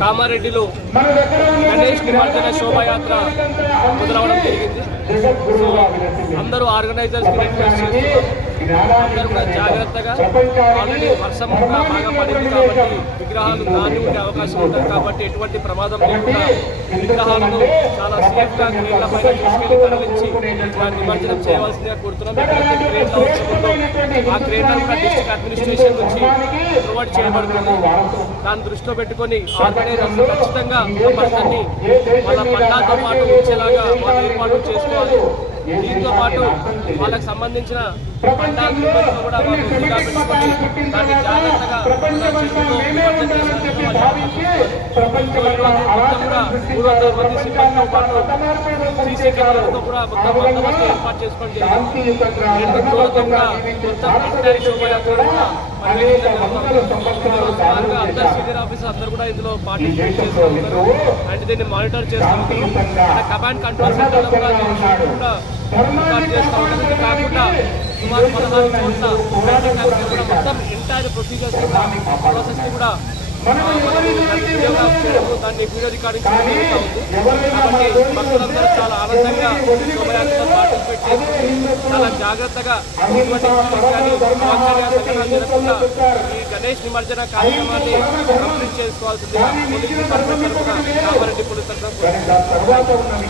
కామారెడ్డిలో గణేష్ నిమజ్జన శోభాయాత్ర మొదలవడం జరిగింది. అందరూ ఆర్గనైజర్స్కి రిక్వెస్ట్ చేస్తున్నాం అందరూ కూడా జాగ్రత్తగా ఆల్రెడీ వర్షం కూడా బాగా పడింది కాబట్టి విగ్రహాలు నాని ఉండే అవకాశం ఉంటుంది కాబట్టి ఎటువంటి ప్రమాదం లేకుండా విగ్రహాలను చాలా సేఫ్గా క్రేన్ల పైన తీసుకెళ్ళి తరలించి నిమజ్జనం చేయవలసిందిగా కోరుతున్నాం. ఎక్కడైతే ఆ కూడా డిస్ట్రిక్ట్ అడ్మినిస్ట్రేషన్ నుంచి ప్రొవైడ్ చేయబడుతుంది. దాన్ని దృష్టిలో పెట్టుకొని ఆర్గనైజర్స్ ఖచ్చితంగా పర్సన్ని వాళ్ళ పండాతో పాటు ఉంచేలాగా వాళ్ళు ఏర్పాటు చేసుకోవాలి. దీంతో పాటు వాళ్ళకి సంబంధించిన పండాలు కూడా దాన్ని జాగ్రత్తగా మూడు వందల మంది సిబ్బందితో పాటు సీసీ కెమెరాలతో కూడా మొత్తం బందోబస్తు ఏర్పాటు చేసుకోవడం జరిగింది రెండు రోజులతో కూడా మొత్తం ఇంటరీ శోభయాత్ర కూడా అందరు సీనియర్ ఆఫీసర్ అందరూ కూడా ఇందులో పార్టిసిపేట్ చేస్తూ ఉన్నారు అండ్ దీన్ని మానిటర్ చేస్తూ ఉన్నారు కమాండ్ కంట్రోల్ సెంటర్ కూడా చేస్తూ కాకుండా సుమారు పదహారు కోట్ల మొత్తం ఎంటైర్ ప్రొసీజర్స్ కూడా ప్రాసెస్ కూడా దాన్ని వీడియో రికార్డింగ్ కాబట్టి భక్తులందరూ చాలా ఆనందంగా శోభయాత్రలో పార్టిసిపేట్ చేస్తూ చాలా జాగ్రత్తగా జరగకుండా ఈ గణేష్ నిమజ్జన కార్యక్రమాన్ని కంప్లీట్ చేసుకోవాల్సిందిగా పోలీస్ డిపార్ట్మెంట్ తరఫున కామారెడ్డి పోలీస్ తరఫున కోరుతున్నాను.